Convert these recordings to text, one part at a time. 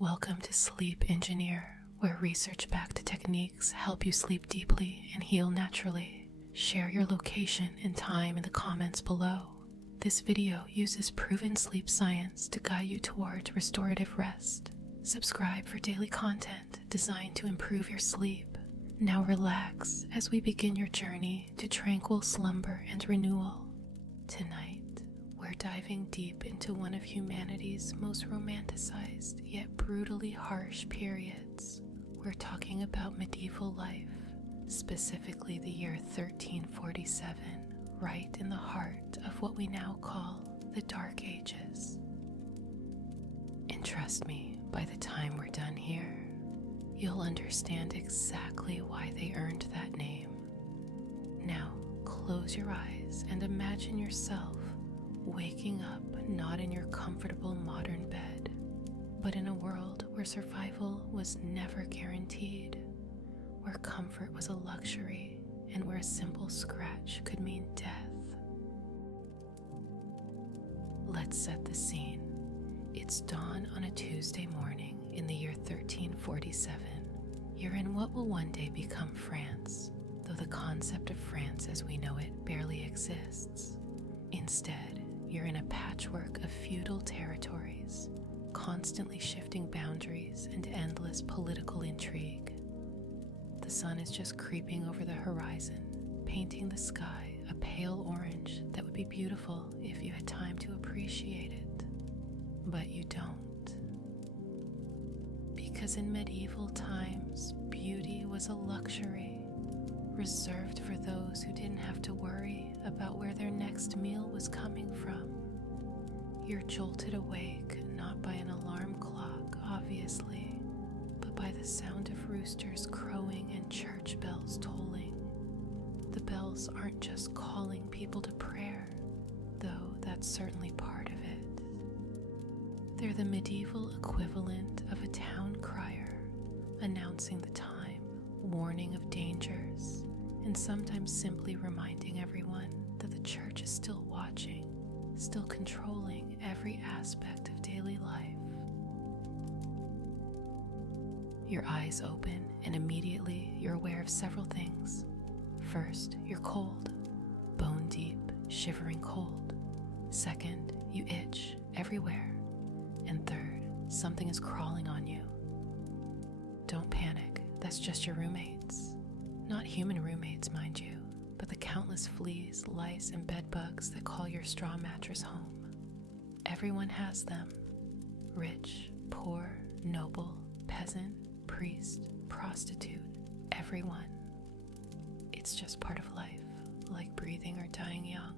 Welcome to Sleep Engineer, where research-backed techniques help you sleep deeply and heal naturally. Share your location and time in the comments below. This video uses proven sleep science to guide you toward restorative rest. Subscribe for daily content designed to improve your sleep. Now relax as we begin your journey to tranquil slumber and renewal. Tonight, we're diving deep into one of humanity's most romanticized yet brutally harsh periods. We're talking about medieval life, specifically the year 1347, right in the heart of what we now call the Dark Ages. And trust me, by the time we're done here, you'll understand exactly why they earned that name. Now, close your eyes and imagine yourself waking up not in your comfortable modern bed, but in a world where survival was never guaranteed, where comfort was a luxury, and where a simple scratch could mean death. Let's set the scene. It's dawn on a Tuesday morning in the year 1347. You're in what will one day become France, though the concept of France as we know it barely exists. Instead, you're in a patchwork of feudal territories, constantly shifting boundaries and endless political intrigue. The sun is just creeping over the horizon, painting the sky a pale orange that would be beautiful if you had time to appreciate it. But you don't. Because in medieval times, beauty was a luxury, reserved for those who didn't have to worry about where their next meal was coming from. You're jolted awake not by an alarm clock, obviously, but by the sound of roosters crowing and church bells tolling. The bells aren't just calling people to prayer, though that's certainly part of it. They're the medieval equivalent of a town crier, announcing the time, warning of dangers, and sometimes simply reminding everyone that the church is still watching, still controlling every aspect of daily life. Your eyes open, and immediately you're aware of several things. First, you're cold, bone deep, shivering cold. Second, you itch everywhere. And third, something is crawling on you. Don't panic, that's just your roommates. Not human roommates, mind you, but the countless fleas, lice, and bed bugs that call your straw mattress home. Everyone has them. Rich, poor, noble, peasant, priest, prostitute, everyone. It's just part of life, like breathing or dying young.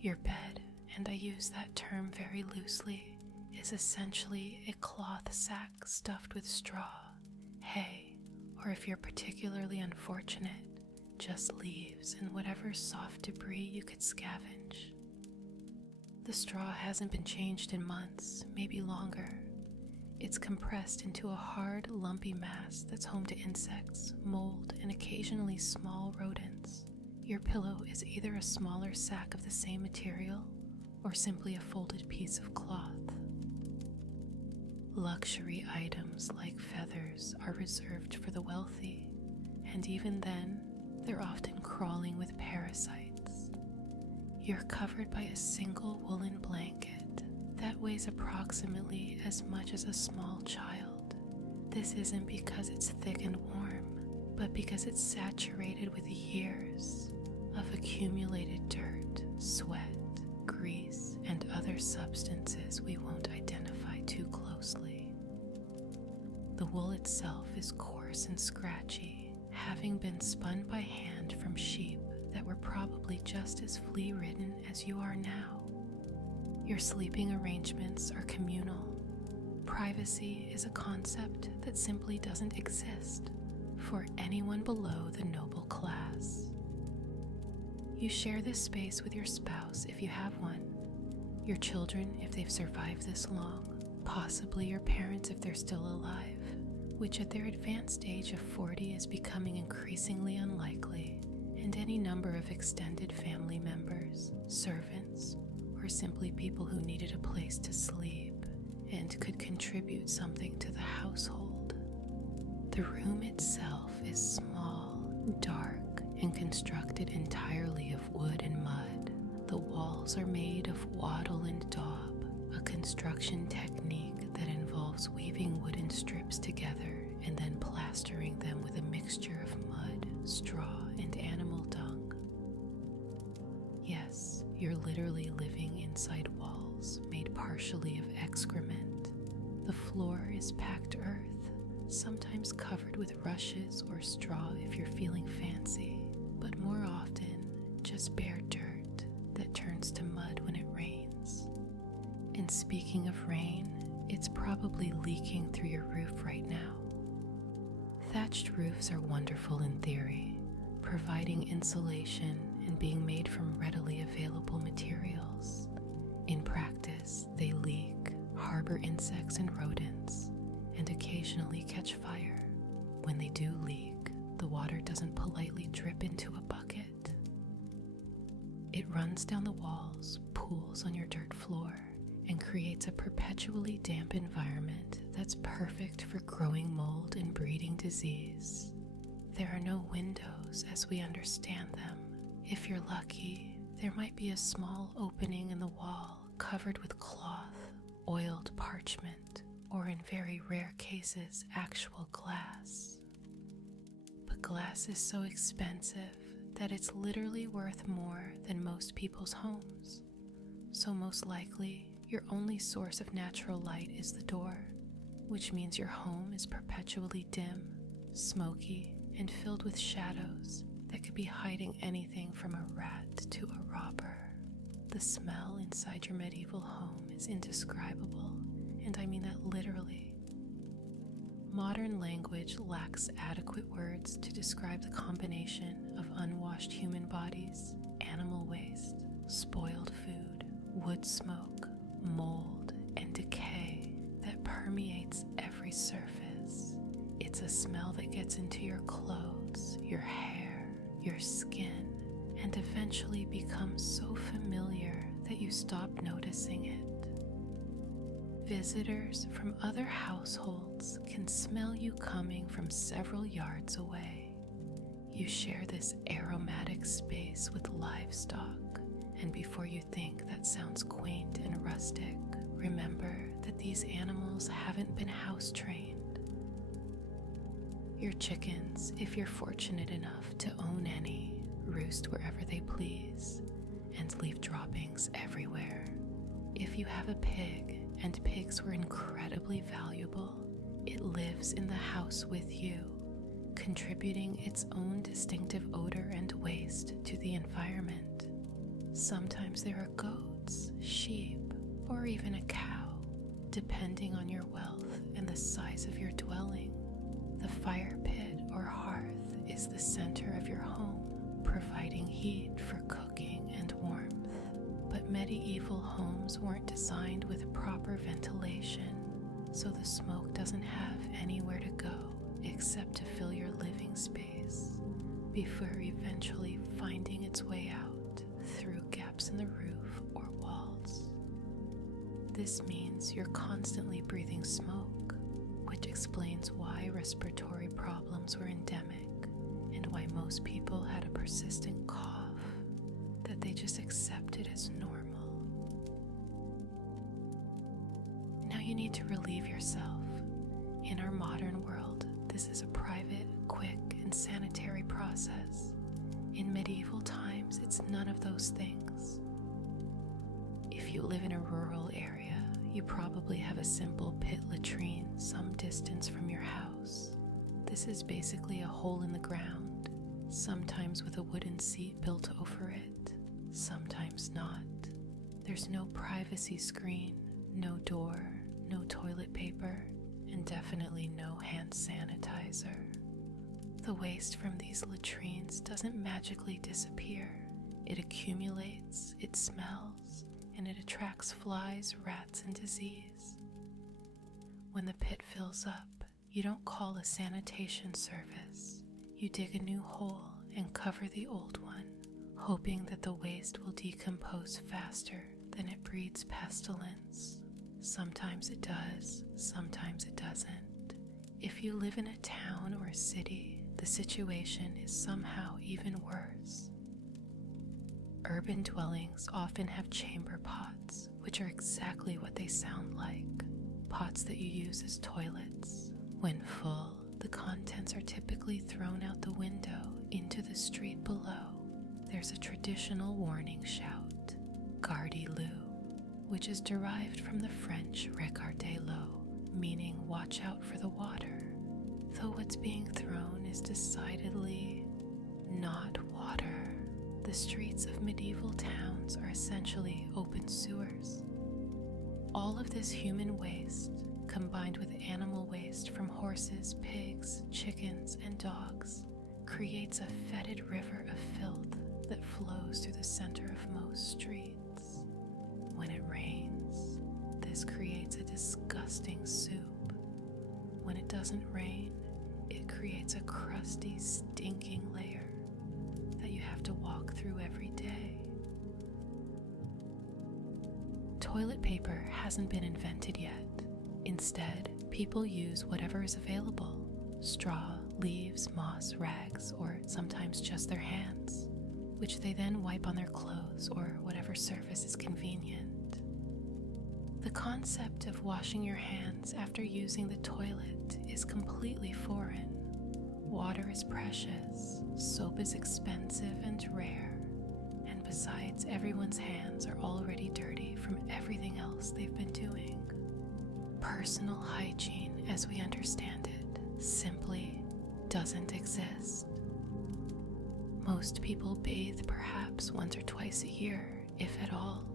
Your bed, and I use that term very loosely, is essentially a cloth sack stuffed with straw, hay, or if you're particularly unfortunate, just leaves and whatever soft debris you could scavenge. The straw hasn't been changed in months, maybe longer. It's compressed into a hard, lumpy mass that's home to insects, mold, and occasionally small rodents. Your pillow is either a smaller sack of the same material or simply a folded piece of cloth. Luxury items like feathers are reserved for the wealthy, and even then, they're often crawling with parasites. You're covered by a single woolen blanket that weighs approximately as much as a small child. This isn't because it's thick and warm, but because it's saturated with years of accumulated dirt, sweat, grease, and other substances we won't identify too closely. The wool itself is coarse and scratchy, having been spun by hand from sheep that were probably just as flea-ridden as you are now. Your sleeping arrangements are communal. Privacy is a concept that simply doesn't exist for anyone below the noble class. You share this space with your spouse if you have one, your children if they've survived this long, possibly your parents if they're still alive, which at their advanced age of 40 is becoming increasingly unlikely, and any number of extended family members, servants, or simply people who needed a place to sleep and could contribute something to the household. The room itself is small, dark, and constructed entirely of wood and mud. The walls are made of wattle and daub, a construction technique that involves weaving wooden strips together and then plastering them with a mixture of mud, straw, and animal dung. Yes, you're literally living inside walls made partially of excrement. The floor is packed earth, sometimes covered with rushes or straw if you're feeling fancy, but more often just bare dirt that turns to mud when it rains. And speaking of rain, it's probably leaking through your roof right now. Thatched roofs are wonderful in theory, providing insulation and being made from readily available materials. In practice, they leak, harbor insects and rodents, and occasionally catch fire. When they do leak, the water doesn't politely drip into a bucket. It runs down the walls, pools on your dirt floor, and creates a perpetually damp environment that's perfect for growing mold and breeding disease. There are no windows as we understand them. If you're lucky, there might be a small opening in the wall covered with cloth, oiled parchment, or in very rare cases, actual glass. But glass is so expensive that it's literally worth more than most people's homes. So most likely, your only source of natural light is the door, which means your home is perpetually dim, smoky, and filled with shadows that could be hiding anything from a rat to a robber. The smell inside your medieval home is indescribable, and I mean that literally. Modern language lacks adequate words to describe the combination of unwashed human bodies, animal waste, spoiled food, wood smoke, mold, and decay that permeates every surface. It's a smell that gets into your clothes, your hair, your skin, and eventually becomes so familiar that you stop noticing it. Visitors from other households can smell you coming from several yards away. You share this aromatic space with livestock, and before you think that sounds quaint and rustic, remember that these animals haven't been house-trained. Your chickens, if you're fortunate enough to own any, roost wherever they please and leave droppings everywhere. If you have a pig, and pigs were incredibly valuable, it lives in the house with you, contributing its own distinctive odor and waste to the environment. Sometimes there are goats, sheep, or even a cow, depending on your wealth and the size of your dwelling. The fire pit or hearth is the center of your home, providing heat for cooking and warmth. But medieval homes weren't designed with proper ventilation, so the smoke doesn't have anywhere to go except to fill your living space, before eventually finding its way out through gaps in the roof or walls. This means you're constantly breathing smoke, which explains why respiratory problems were endemic and why most people had a persistent cough that they just accepted as normal. Now you need to relieve yourself. In our modern world, this is a private, quick, and sanitary process. In medieval times, it's none of those things. If you live in a rural area, you probably have a simple pit latrine some distance from your house. This is basically a hole in the ground, sometimes with a wooden seat built over it, sometimes not. There's no privacy screen, no door, no toilet paper, and definitely no hand sanitizer. The waste from these latrines doesn't magically disappear. It accumulates, it smells, and it attracts flies, rats, and disease. When the pit fills up, you don't call a sanitation service. You dig a new hole and cover the old one, hoping that the waste will decompose faster than it breeds pestilence. Sometimes it does, sometimes it doesn't. If you live in a town or a city, the situation is somehow even worse. Urban dwellings often have chamber pots, which are exactly what they sound like, pots that you use as toilets. When full, the contents are typically thrown out the window into the street below. There's a traditional warning shout, Gardez-l'eau, which is derived from the French regardez-l'eau, meaning watch out for the water, though what's being thrown is decidedly not water. The streets of medieval towns are essentially open sewers. All of this human waste, combined with animal waste from horses, pigs, chickens, and dogs, creates a fetid river of filth that flows through the center of most streets. When it rains, this creates a disgusting soup. When it doesn't rain, it creates a crusty, stinking layer that you have to walk through every day. Toilet paper hasn't been invented yet. Instead, people use whatever is available: straw, leaves, moss, rags, or sometimes just their hands, which they then wipe on their clothes or whatever surface is convenient. The concept of washing your hands after using the toilet is completely foreign. Water is precious, soap is expensive and rare, and besides, everyone's hands are already dirty from everything else they've been doing. Personal hygiene, as we understand it, simply doesn't exist. Most people bathe perhaps once or twice a year, if at all.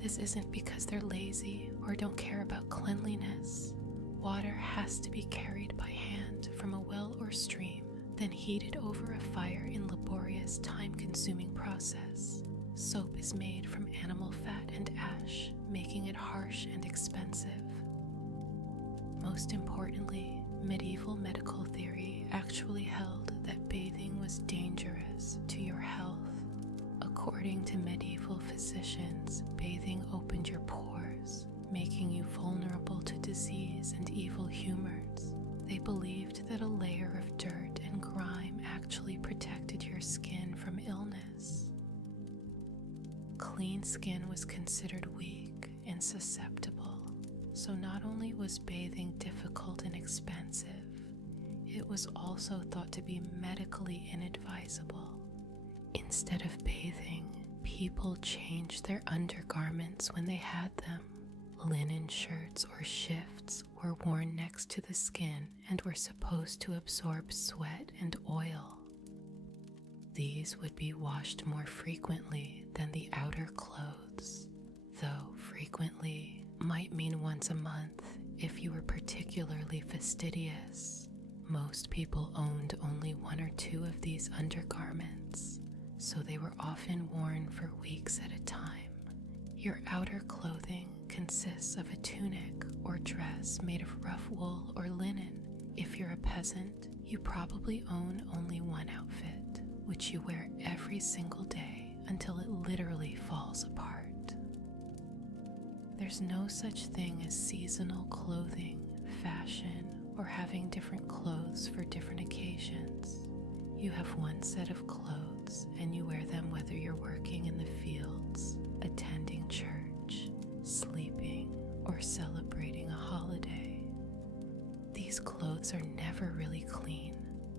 This isn't because they're lazy or don't care about cleanliness. Water has to be carried by hand from a well or stream, then heated over a fire in laborious, time-consuming process. Soap is made from animal fat and ash, making it harsh and expensive. Most importantly, medieval medical theory actually held that bathing was dangerous to your health. According to medieval physicians, bathing opened your pores, making you vulnerable to disease and evil humors. They believed that a layer of dirt and grime actually protected your skin from illness. Clean skin was considered weak and susceptible, so not only was bathing difficult and expensive, it was also thought to be medically inadvisable. Instead of bathing, people changed their undergarments when they had them. Linen shirts or shifts were worn next to the skin and were supposed to absorb sweat and oil. These would be washed more frequently than the outer clothes, though frequently might mean once a month if you were particularly fastidious. Most people owned only one or two of these undergarments, so they were often worn for weeks at a time. Your outer clothing consists of a tunic or dress made of rough wool or linen. If you're a peasant, you probably own only one outfit, which you wear every single day until it literally falls apart. There's no such thing as seasonal clothing, fashion, or having different clothes for different occasions. You have one set of clothes and you wear them whether you're working in the fields, attending church, sleeping, or celebrating a holiday. These clothes are never really clean.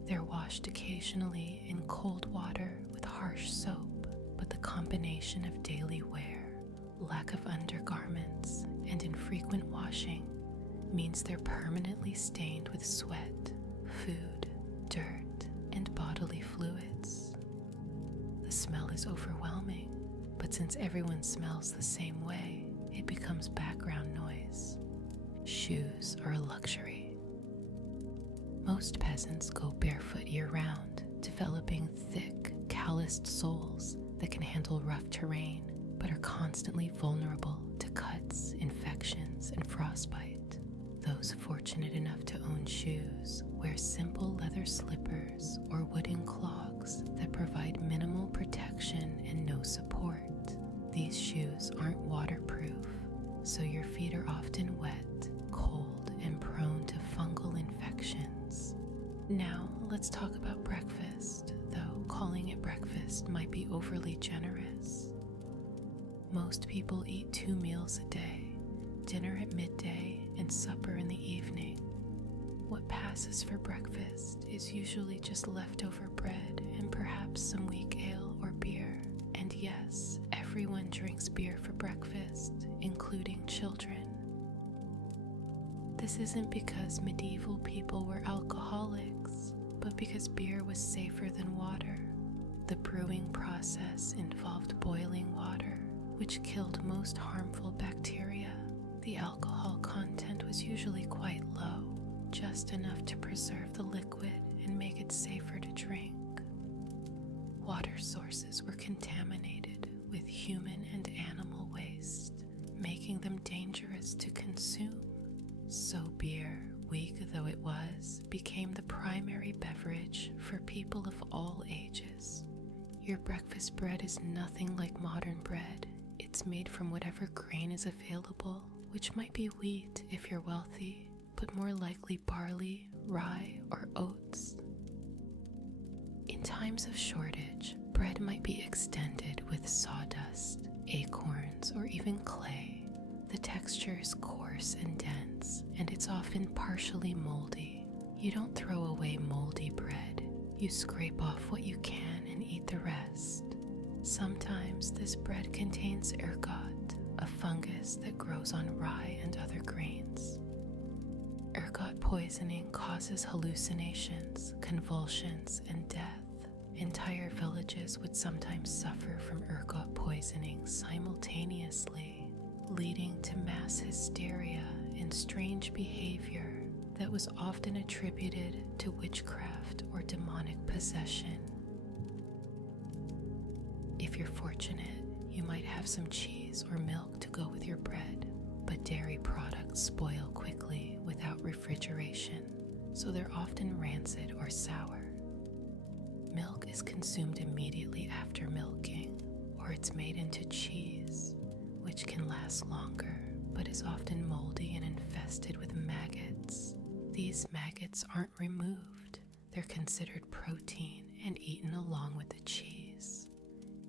They're washed occasionally in cold water with harsh soap, but the combination of daily wear, lack of undergarments, and infrequent washing means they're permanently stained with sweat, food, dirt, and bodily fluids. The smell is overwhelming, but since everyone smells the same way, it becomes background noise. Shoes are a luxury. Most peasants go barefoot year-round, developing thick, calloused soles that can handle rough terrain, but are constantly vulnerable to cuts, infections, and frostbite. Those fortunate enough to own shoes wear simple leather slippers or wooden clogs that provide minimal protection and no support. These shoes aren't waterproof, so your feet are often connections. Now, let's talk about breakfast, though calling it breakfast might be overly generous. Most people eat 2 meals a day, dinner at midday and supper in the evening. What passes for breakfast is usually just leftover bread and perhaps some weak ale or beer. And yes, everyone drinks beer for breakfast, including children. This isn't because medieval people were alcoholics, but because beer was safer than water. The brewing process involved boiling water, which killed most harmful bacteria. The alcohol content was usually quite low, just enough to preserve the liquid and make it safer to drink. Water sources were contaminated with human and animal waste, making them dangerous to consume. So beer, weak though it was, became the primary beverage for people of all ages. Your breakfast bread is nothing like modern bread. It's made from whatever grain is available, which might be wheat if you're wealthy, but more likely barley, rye, or oats. In times of shortage, bread might be extended with sawdust, acorns, or even clay. The texture is coarse and dense, and it's often partially moldy. You don't throw away moldy bread. You scrape off what you can and eat the rest. Sometimes this bread contains ergot, a fungus that grows on rye and other grains. Ergot poisoning causes hallucinations, convulsions, and death. Entire villages would sometimes suffer from ergot poisoning simultaneously, leading to mass hysteria and strange behavior that was often attributed to witchcraft or demonic possession. If you're fortunate, you might have some cheese or milk to go with your bread, but dairy products spoil quickly without refrigeration, so they're often rancid or sour. Milk is consumed immediately after milking, or it's made into cheese, which can last longer, but is often moldy and infested with maggots. These maggots aren't removed. They're considered protein and eaten along with the cheese.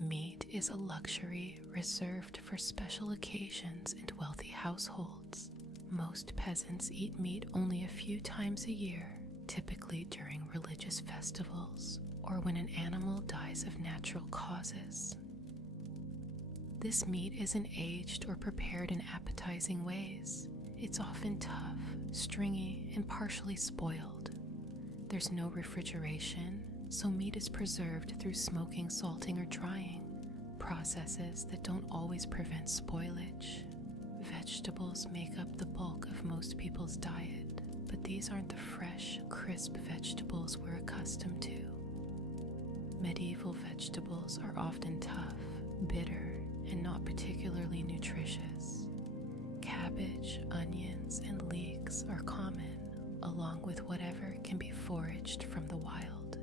Meat is a luxury reserved for special occasions and wealthy households. Most peasants eat meat only a few times a year, typically during religious festivals or when an animal dies of natural causes. This meat isn't aged or prepared in appetizing ways. It's often tough, stringy, and partially spoiled. There's no refrigeration, so meat is preserved through smoking, salting, or drying, processes that don't always prevent spoilage. Vegetables make up the bulk of most people's diet, but these aren't the fresh, crisp vegetables we're accustomed to. Medieval vegetables are often tough, bitter, and not particularly nutritious. Cabbage, onions, and leeks are common, along with whatever can be foraged from the wild.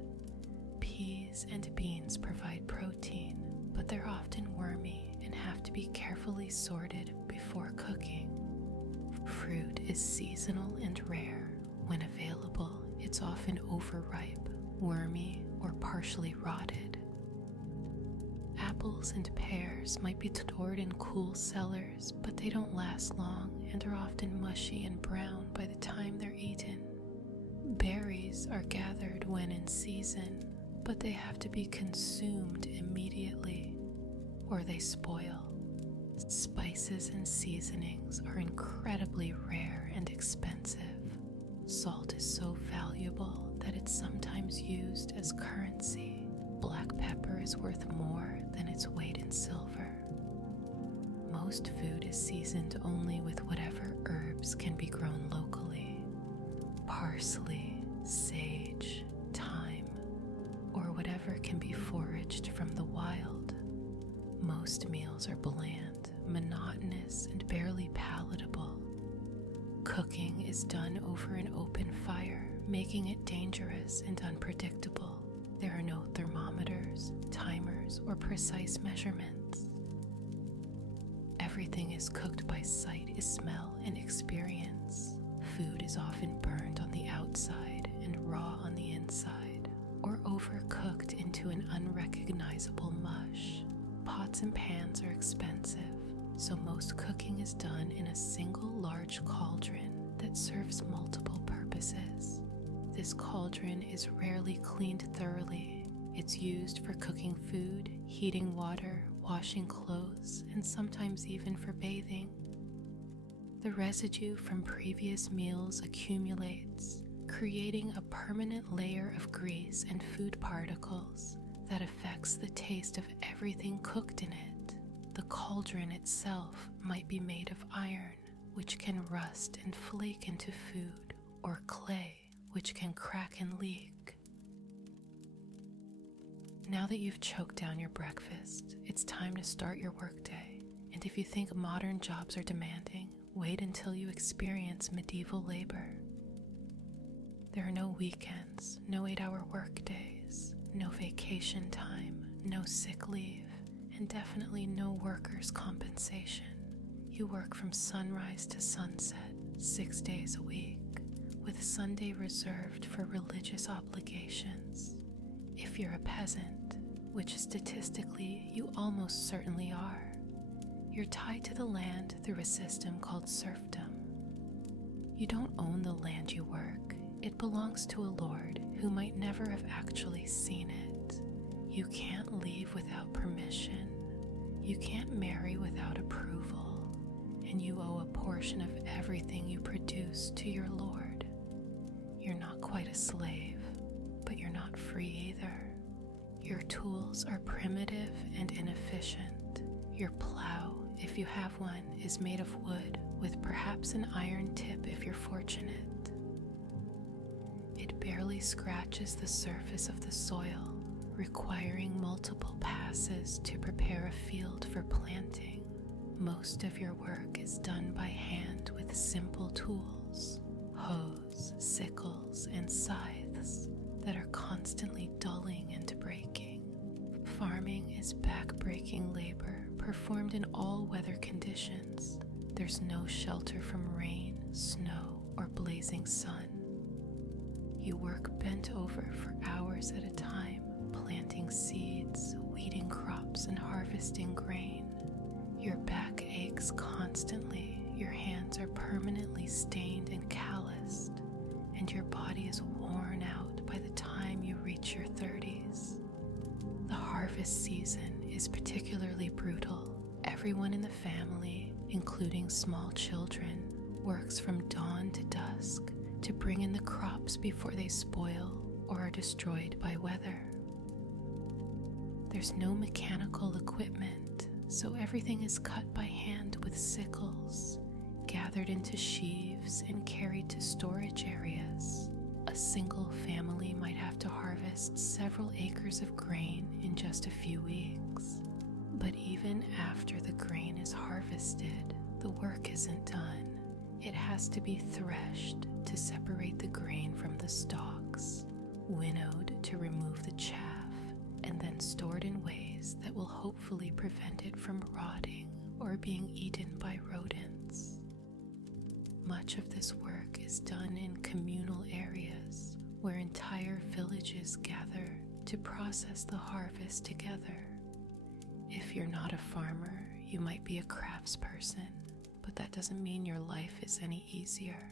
Peas and beans provide protein, but they're often wormy and have to be carefully sorted before cooking. Fruit is seasonal and rare. When available, it's often overripe, wormy, or partially rotted. Apples and pears might be stored in cool cellars, but they don't last long and are often mushy and brown by the time they're eaten. Berries are gathered when in season, but they have to be consumed immediately, or they spoil. Spices and seasonings are incredibly rare and expensive. Salt is so valuable that it's sometimes used as currency. Black pepper is worth more than its weight in silver. Most food is seasoned only with whatever herbs can be grown locally. Parsley, sage, thyme, or whatever can be foraged from the wild. Most meals are bland, monotonous, and barely palatable. Cooking is done over an open fire, making it dangerous and unpredictable. There are no thermometers, timers, or precise measurements. Everything is cooked by sight, smell, and experience. Food is often burned on the outside outside and raw on the inside, or overcooked into an unrecognizable mush. Pots and pans are expensive, so most cooking is done in a single large cauldron that serves multiple purposes. This cauldron is rarely cleaned thoroughly. It's used for cooking food, heating water, washing clothes, and sometimes even for bathing. The residue from previous meals accumulates, creating a permanent layer of grease and food particles that affects the taste of everything cooked in it. The cauldron itself might be made of iron, which can rust and flake into food, or clay, which can crack and leak. Now that you've choked down your breakfast, it's time to start your workday. And if you think modern jobs are demanding, wait until you experience medieval labor. There are no weekends, no 8-hour workdays, no vacation time, no sick leave, and definitely no workers' compensation. You work from sunrise to sunset, 6 days a week, with Sunday reserved for religious obligations. If you're a peasant, which statistically you almost certainly are, you're tied to the land through a system called serfdom. You don't own the land you work. It belongs to a lord who might never have actually seen it. You can't leave without permission. You can't marry without approval. And you owe a portion of everything you produce to your lord. You're not quite a slave, but you're not free either. Your tools are primitive and inefficient. Your plow, if you have one, is made of wood with perhaps an iron tip if you're fortunate. It barely scratches the surface of the soil, requiring multiple passes to prepare a field for planting. Most of your work is done by hand with simple tools, hoes, sickles, and scythes that are constantly dulling and breaking. Farming is back-breaking labor performed in all weather conditions. There's no shelter from rain, snow, or blazing sun. You work bent over for hours at a time, planting seeds, weeding crops, and harvesting grain. Your back aches constantly, your hands are permanently stained and calloused, and your body is worn out by the time you reach your 30s. The harvest season is particularly brutal. Everyone in the family, including small children, works from dawn to dusk to bring in the crops before they spoil or are destroyed by weather. There's no mechanical equipment, so everything is cut by hand with sickles, gathered into sheaves and carried to storage areas. A single family might have to harvest several acres of grain in just a few weeks. But even after the grain is harvested, the work isn't done. It has to be threshed to separate the grain from the stalks, winnowed to remove the chaff, and then stored in ways that will hopefully prevent it from rotting or being eaten by rodents. Much of this work is done in communal areas where entire villages gather to process the harvest together. If you're not a farmer, you might be a craftsperson, but that doesn't mean your life is any easier.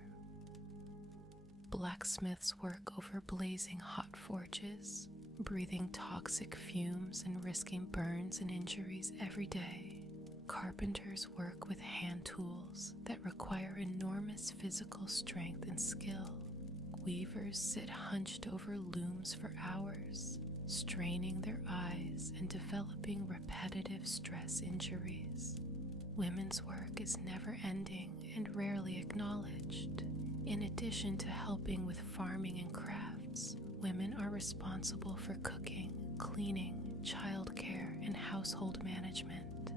Blacksmiths work over blazing hot forges, breathing toxic fumes and risking burns and injuries every day. Carpenters work with hand tools that require enormous physical strength and skill. Weavers sit hunched over looms for hours, straining their eyes and developing repetitive stress injuries. Women's work is never-ending and rarely acknowledged. In addition to helping with farming and crafts, women are responsible for cooking, cleaning, childcare, and household management.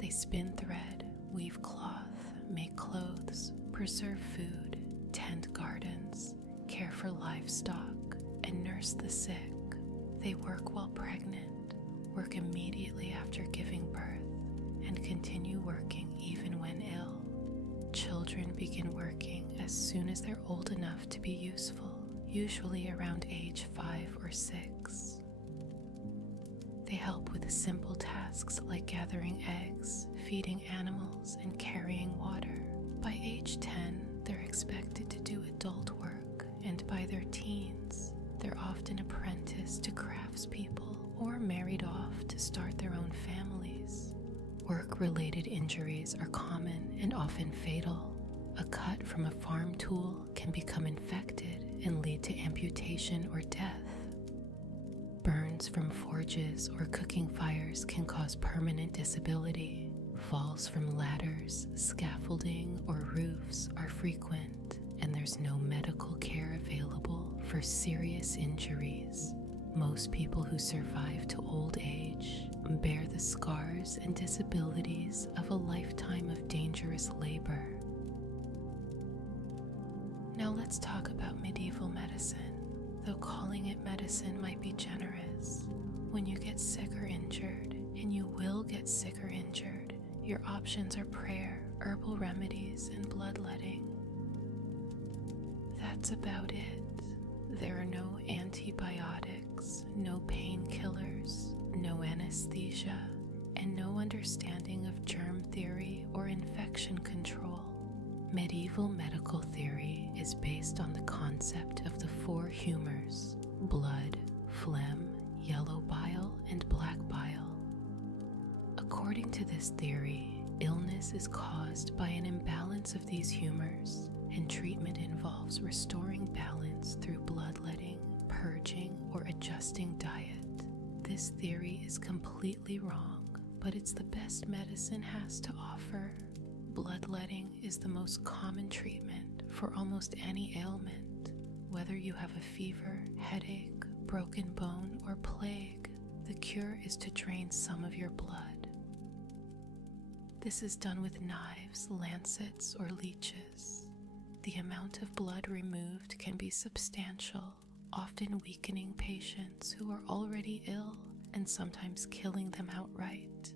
They spin thread, weave cloth, make clothes, preserve food, tend gardens, care for livestock, and nurse the sick. They work while pregnant, work immediately after giving birth, and continue working even when ill. Children begin working as soon as they're old enough to be useful, usually around age 5 or 6. They help with simple tasks like gathering eggs, feeding animals, and carrying water. By age 10, they're expected to do adult work, and by their teens, they're often apprenticed to craftspeople or married off to start their own families. Work-related injuries are common and often fatal. A cut from a farm tool can become infected and lead to amputation or death. Burns from forges or cooking fires can cause permanent disability. Falls from ladders, scaffolding, or roofs are frequent, and there's no medical care available for serious injuries. Most people who survive to old age bear the scars and disabilities of a lifetime of dangerous labor. Now let's talk about medieval medicine. Though calling it medicine might be generous, when you get sick or injured, and you will get sick or injured, your options are prayer, herbal remedies, and bloodletting. That's about it. There are no antibiotics, no painkillers, no anesthesia, and no understanding of germ theory or infection control. Medieval medical theory is based on the concept of the 4 humors: blood, phlegm, yellow bile, and black bile. According to this theory, illness is caused by an imbalance of these humors, and treatment involves restoring balance through bloodletting, purging, or adjusting diet. This theory is completely wrong, but it's the best medicine has to offer. Bloodletting is the most common treatment for almost any ailment. Whether you have a fever, headache, broken bone, or plague, the cure is to drain some of your blood. This is done with knives, lancets, or leeches. The amount of blood removed can be substantial, often weakening patients who are already ill and sometimes killing them outright.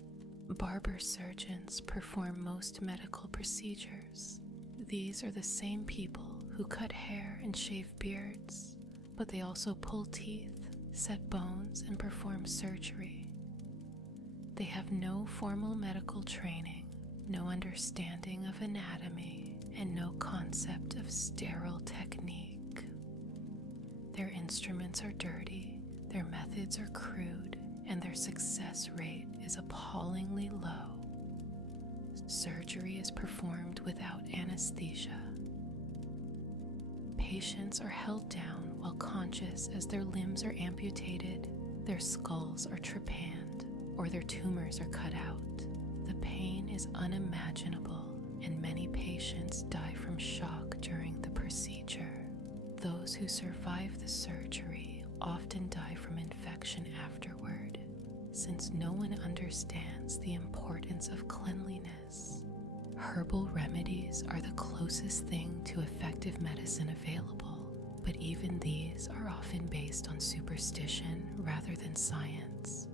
Barber surgeons perform most medical procedures. These are the same people who cut hair and shave beards, but they also pull teeth, set bones, and perform surgery. They have no formal medical training, no understanding of anatomy, and no concept of sterile technique. Their instruments are dirty, their methods are crude, and their success rate is appallingly low. Surgery is performed without anesthesia. Patients are held down while conscious as their limbs are amputated, their skulls are trepanned, or their tumors are cut out. The pain is unimaginable, and many patients die from shock during the procedure. Those who survive the surgery often die from infection afterward, since no one understands the importance of cleanliness. Herbal remedies are the closest thing to effective medicine available, but even these are often based on superstition rather than science.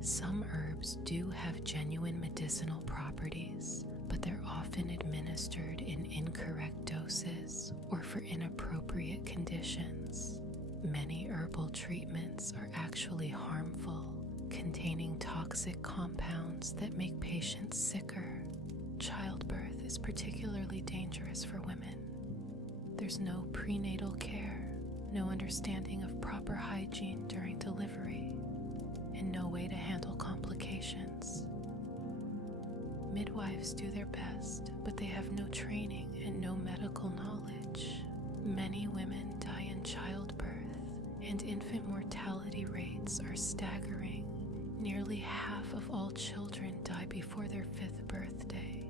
Some herbs do have genuine medicinal properties, but they're often administered in incorrect doses or for inappropriate conditions. Many herbal treatments are actually harmful, containing toxic compounds that make patients sicker. Childbirth is particularly dangerous for women. There's no prenatal care, no understanding of proper hygiene during delivery, and no way to handle complications. Midwives do their best, but they have no training and no medical knowledge. Many women die in childbirth, and infant mortality rates are staggering. Nearly half of all children die before their 5th birthday.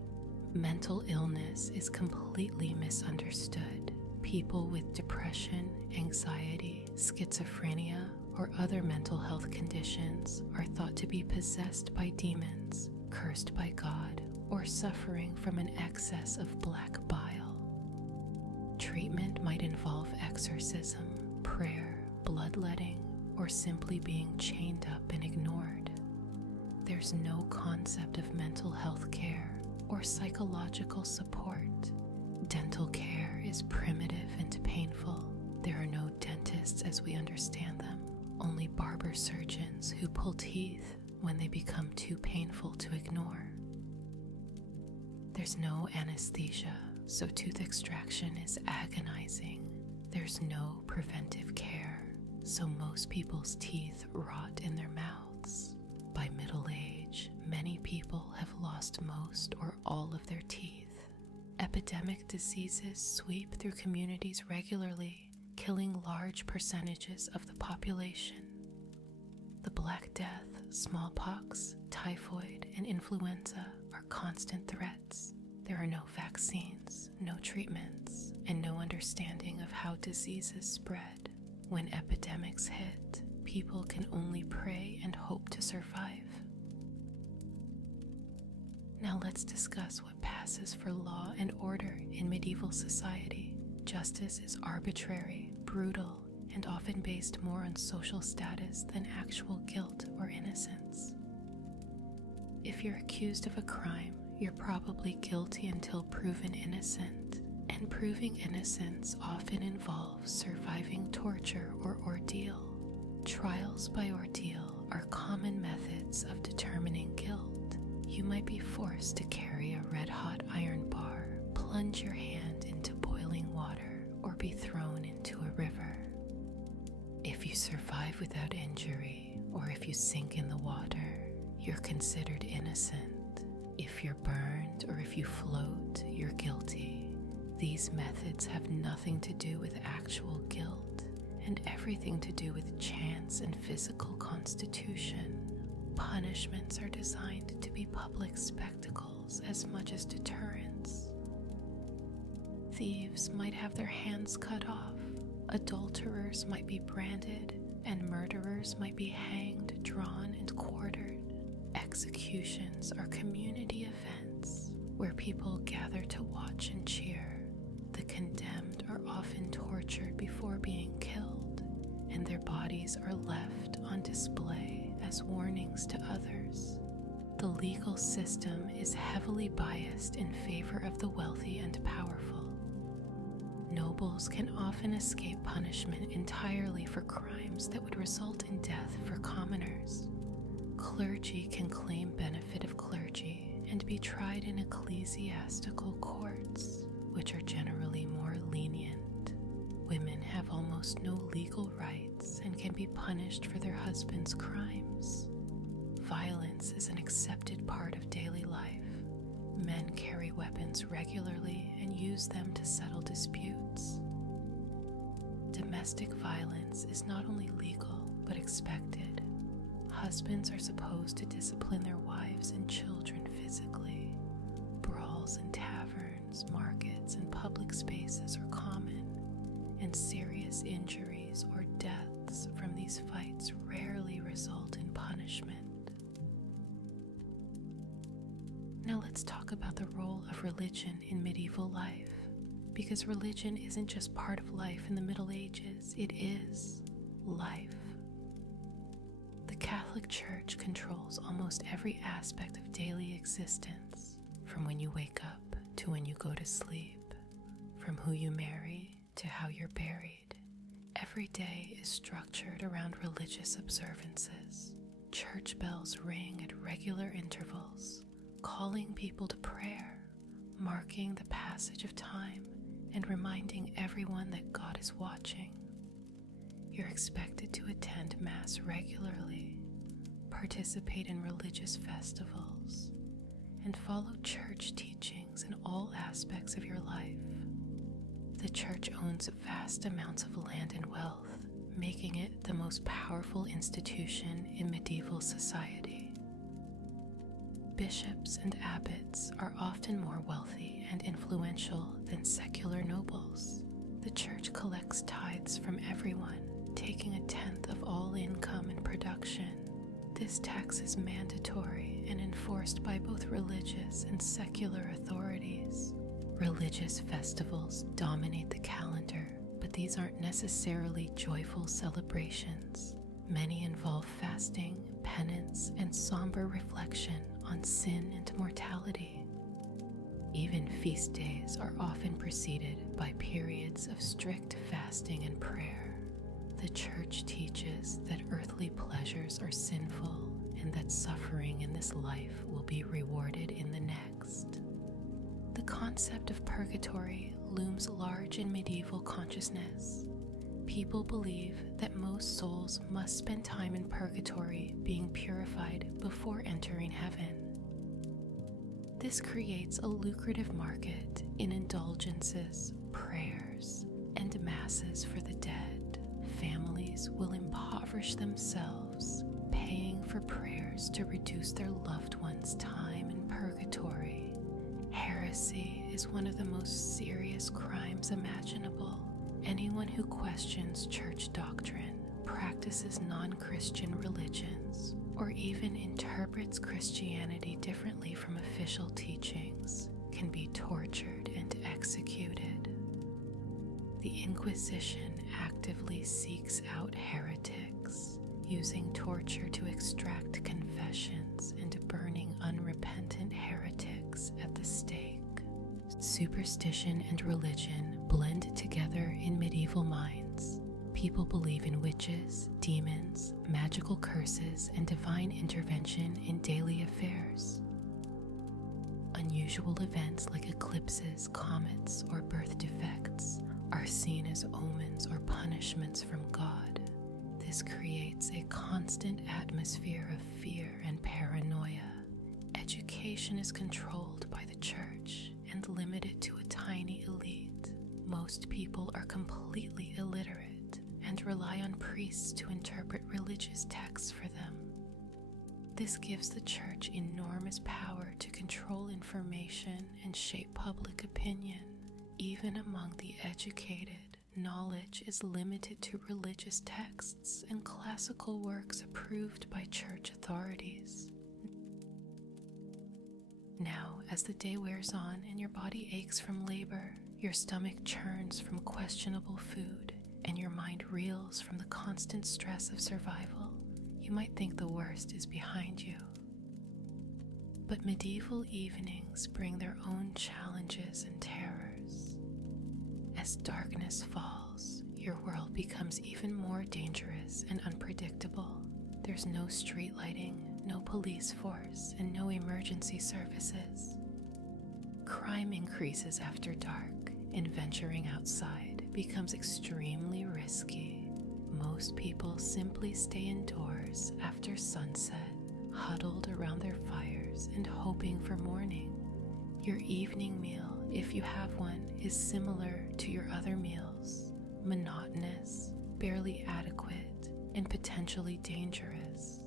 Mental illness is completely misunderstood. People with depression, anxiety, schizophrenia, or other mental health conditions are thought to be possessed by demons, cursed by God, or suffering from an excess of black bile. Treatment might involve exorcism, prayer, bloodletting, or simply being chained up and ignored. There's no concept of mental health care or psychological support. Dental care is primitive and painful. There are no dentists as we understand them, only barber surgeons who pull teeth when they become too painful to ignore. There's no anesthesia, so tooth extraction is agonizing. There's no preventive care, so most people's teeth rot in their mouths. By middle age, many people have lost most or all of their teeth. Epidemic diseases sweep through communities regularly, killing large percentages of the population. The Black Death, smallpox, typhoid, and influenza are constant threats. There are no vaccines, no treatments, and no understanding of how diseases spread. When epidemics hit, people can only pray and hope to survive. Now let's discuss what passes for law and order in medieval society. Justice is arbitrary, brutal, and often based more on social status than actual guilt or innocence. If you're accused of a crime, you're probably guilty until proven innocent, and proving innocence often involves surviving torture or ordeal. Trials by ordeal are common methods of determining guilt. You might be forced to carry a red-hot iron bar, plunge your hand into boiling water, or be thrown into a river. If you survive without injury, or if you sink in the water, you're considered innocent. If you're burned or if you float, you're guilty. These methods have nothing to do with actual guilt and everything to do with chance and physical constitution. Punishments are designed to be public spectacles as much as deterrents. Thieves might have their hands cut off, adulterers might be branded, and murderers might be hanged, drawn, and quartered. Executions are community events where people gather to watch and cheer. The condemned are often tortured before being killed, and their bodies are left on display as warnings to others. The legal system is heavily biased in favor of the wealthy and powerful. Nobles can often escape punishment entirely for crimes that would result in death for commoners. Clergy can claim benefit of clergy and be tried in ecclesiastical courts, which are generally more lenient. Women have almost no legal rights and can be punished for their husband's crimes. Violence is an accepted part of daily life. Men carry weapons regularly and use them to settle disputes. Domestic violence is not only legal, but expected. Husbands are supposed to discipline their wives and children physically. Brawls in taverns, markets, and public spaces are common, and serious injuries or deaths from these fights rarely result in punishment. Now let's talk about the role of religion in medieval life, because religion isn't just part of life in the Middle Ages, it is life. The Catholic Church controls almost every aspect of daily existence, from when you wake up to when you go to sleep, from who you marry to how you're buried. Every day is structured around religious observances. Church bells ring at regular intervals, calling people to prayer, marking the passage of time, and reminding everyone that God is watching. You're expected to attend Mass regularly, participate in religious festivals, and follow church teachings in all aspects of your life. The church owns vast amounts of land and wealth, making it the most powerful institution in medieval society. Bishops and abbots are often more wealthy and influential than secular nobles. The church collects tithes from everyone, taking 1/10 of all income and production. This tax is mandatory and enforced by both religious and secular authorities. Religious festivals dominate the calendar, but these aren't necessarily joyful celebrations. Many involve fasting, penance, and somber reflection on sin and mortality. Even feast days are often preceded by periods of strict fasting and prayer. The Church teaches that earthly pleasures are sinful and that suffering in this life will be rewarded in the next. The concept of purgatory looms large in medieval consciousness. People believe that most souls must spend time in purgatory being purified before entering heaven. This creates a lucrative market in indulgences, prayers, and masses for the dead. Families will impoverish themselves, paying for prayers to reduce their loved ones' time in purgatory. Heresy is one of the most serious crimes imaginable. Anyone who questions church doctrine, practices non-Christian religions, or even interprets Christianity differently from official teachings can be tortured and executed. The Inquisition actively seeks out heretics, using torture to extract confessions and burning unrepentant heretics at the stake. Superstition and religion blend together in medieval minds. People believe in witches, demons, magical curses, and divine intervention in daily affairs. Unusual events like eclipses, comets, or birth defects are seen as omens or punishments from God. This creates a constant atmosphere of fear and paranoia. Education is controlled by the church and limited to a tiny elite. Most people are completely illiterate and rely on priests to interpret religious texts for them. This gives the church enormous power to control information and shape public opinion. Even among the educated, knowledge is limited to religious texts and classical works approved by church authorities. Now, as the day wears on and your body aches from labor, your stomach churns from questionable food, and your mind reels from the constant stress of survival, you might think the worst is behind you. But medieval evenings bring their own challenges and terrors. As darkness falls, your world becomes even more dangerous and unpredictable. There's no street lighting, no police force, and no emergency services. Crime increases after dark, and venturing outside becomes extremely risky. Most people simply stay indoors after sunset, huddled around their fires and hoping for morning. Your evening meal, if you have one, is similar to your other meals, monotonous, barely adequate, and potentially dangerous.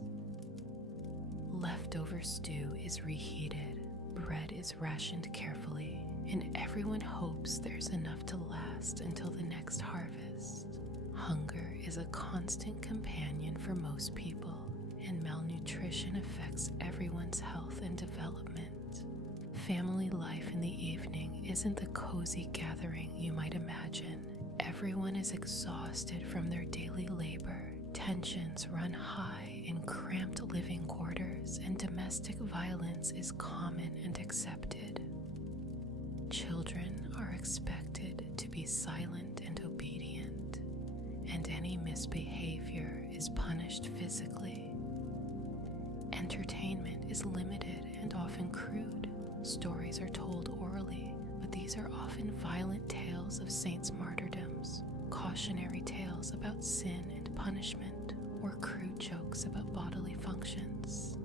Leftover stew is reheated, bread is rationed carefully, and everyone hopes there's enough to last until the next harvest. Hunger is a constant companion for most people, and malnutrition affects everyone's health and development. Family life in the evening isn't the cozy gathering you might imagine. Everyone is exhausted from their daily labor. Tensions run high in cramped living quarters, and domestic violence is common and accepted. Children are expected to be silent and obedient, and any misbehavior is punished physically. Entertainment is limited and often crude. Stories are told orally, but these are often violent tales of saints' martyrdoms, cautionary tales about sin and punishment, or crude jokes about bodily functions.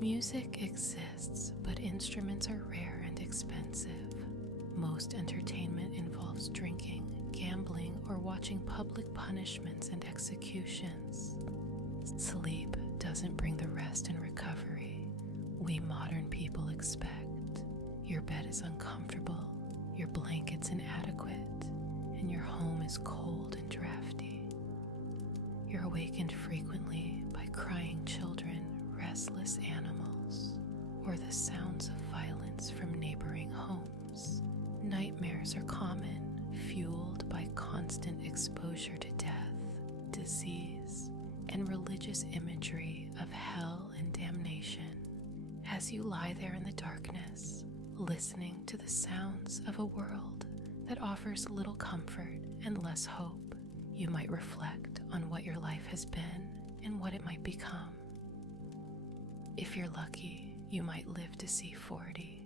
Music exists, but instruments are rare and expensive. Most entertainment involves drinking, gambling, or watching public punishments and executions. Sleep doesn't bring the rest and recovery we modern people expect. Your bed is uncomfortable, your blanket's inadequate, and your home is cold and drafty. You're awakened frequently by crying children, restless animals, or the sounds of violence from neighboring homes. Nightmares are common, fueled by constant exposure to death, disease, and religious imagery of hell and damnation. As you lie there in the darkness, listening to the sounds of a world that offers little comfort and less hope. You might reflect on what your life has been and what it might become. If you're lucky, you might live to see 40.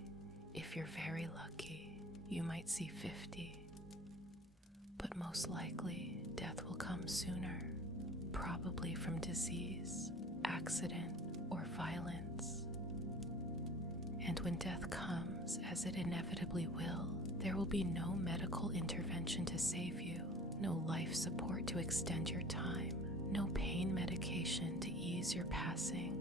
If you're very lucky, you might see 50. But most likely, death will come sooner, probably from disease, accident, or violence. And when death comes, as it inevitably will, there will be no medical intervention to save you, no life support to extend your time, no pain medication to ease your passing.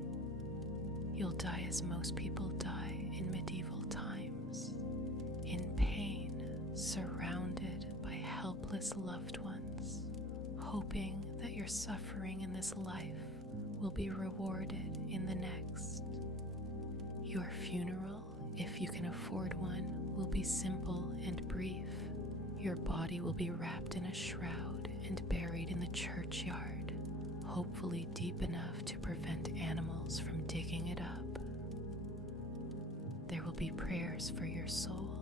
You'll die as most people die in medieval times, in pain, surrounded by helpless loved ones, hoping that your suffering in this life will be rewarded in the next. Your funeral, if you can afford one, will be simple and brief. Your body will be wrapped in a shroud and buried in the churchyard, hopefully deep enough to prevent animals from digging it up. There will be prayers for your soul,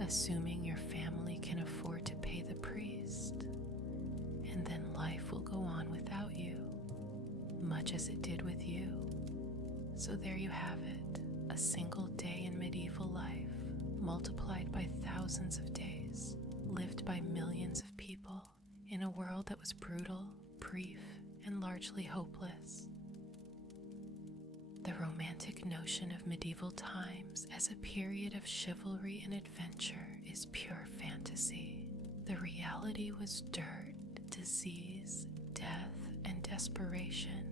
assuming your family can afford to pay the priest, and then life will go on without you, much as it did with you. So there you have it, a single day in medieval life, multiplied by thousands of days, lived by millions of people in a world that was brutal, brief, and largely hopeless. The romantic notion of medieval times as a period of chivalry and adventure is pure fantasy. The reality was dirt, disease, death, and desperation,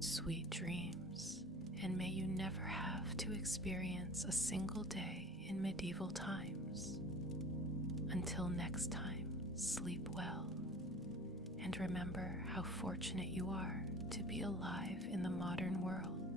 sweet dreams, and may you never have to experience a single day in medieval times. Until next time, sleep well, and remember how fortunate you are to be alive in the modern world.